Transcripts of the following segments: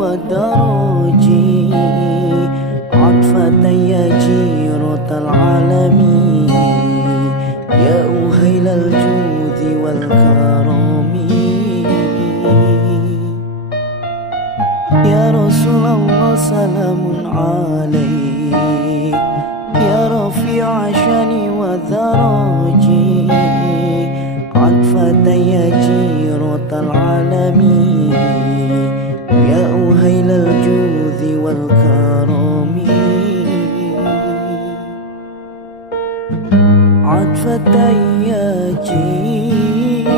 والدرج عطفة يا جيرة العالمين يا أهيل الجود والكرم يا رسول الله سلام عليك يا رفيع شاني وذراجي عطفة يا جيرة العالمين يا أهيل الجود والكرم عطفة يا جيرة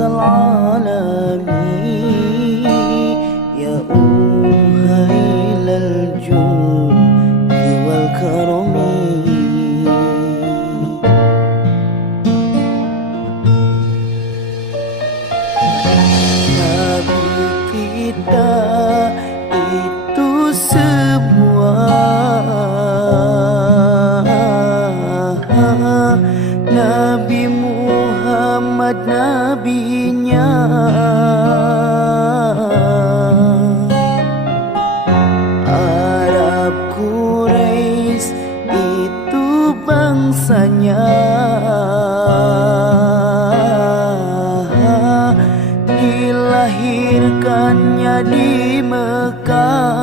العالمين يا أهيل الجود والكرم kita itu semua Nabi Muhammad nabinya Arab Quraisy itu bangsanya dilahirkannya di Mekah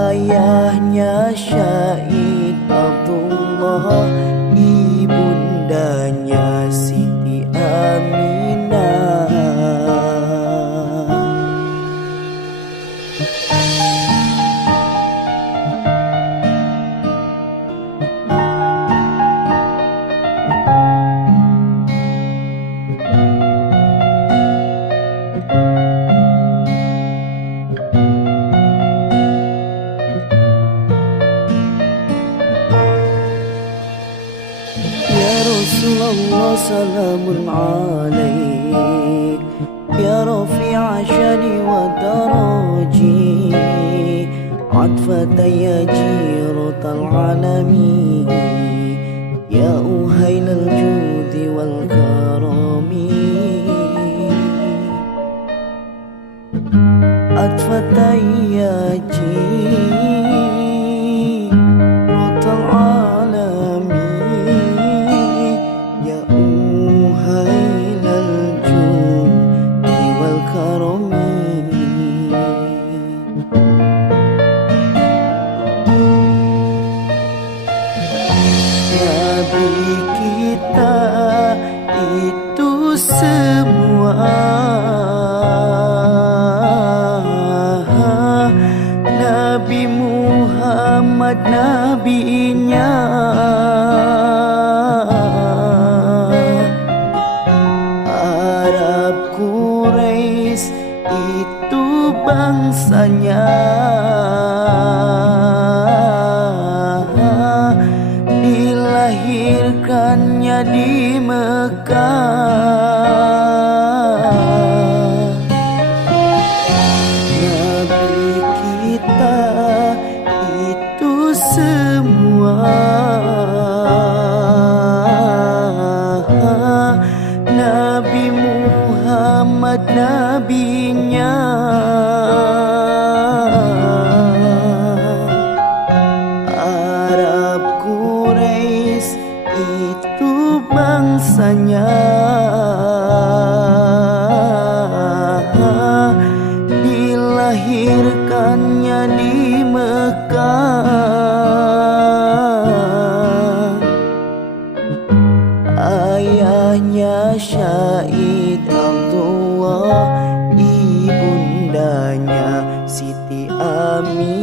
ayahnya Syahid Abdullah ibundanya Siti Aminah Rasulullah salamun alaik ya rafi'a shani wa daraji atfata ya jiratal alamin ya uhailal judi wal karami atfata ya jiratal alamin Nabi kita itu semua Nabi Muhammad nabinya Arab Quraisy itu bangsanya dilahirkannya di Mekah Nabi kita itu semua Nabi Muhammad nabinya Arab Quraisy itu bangsanya dilahirkannya di Mekah ayahnya Syahid Abdullah ibundanya Siti Aminah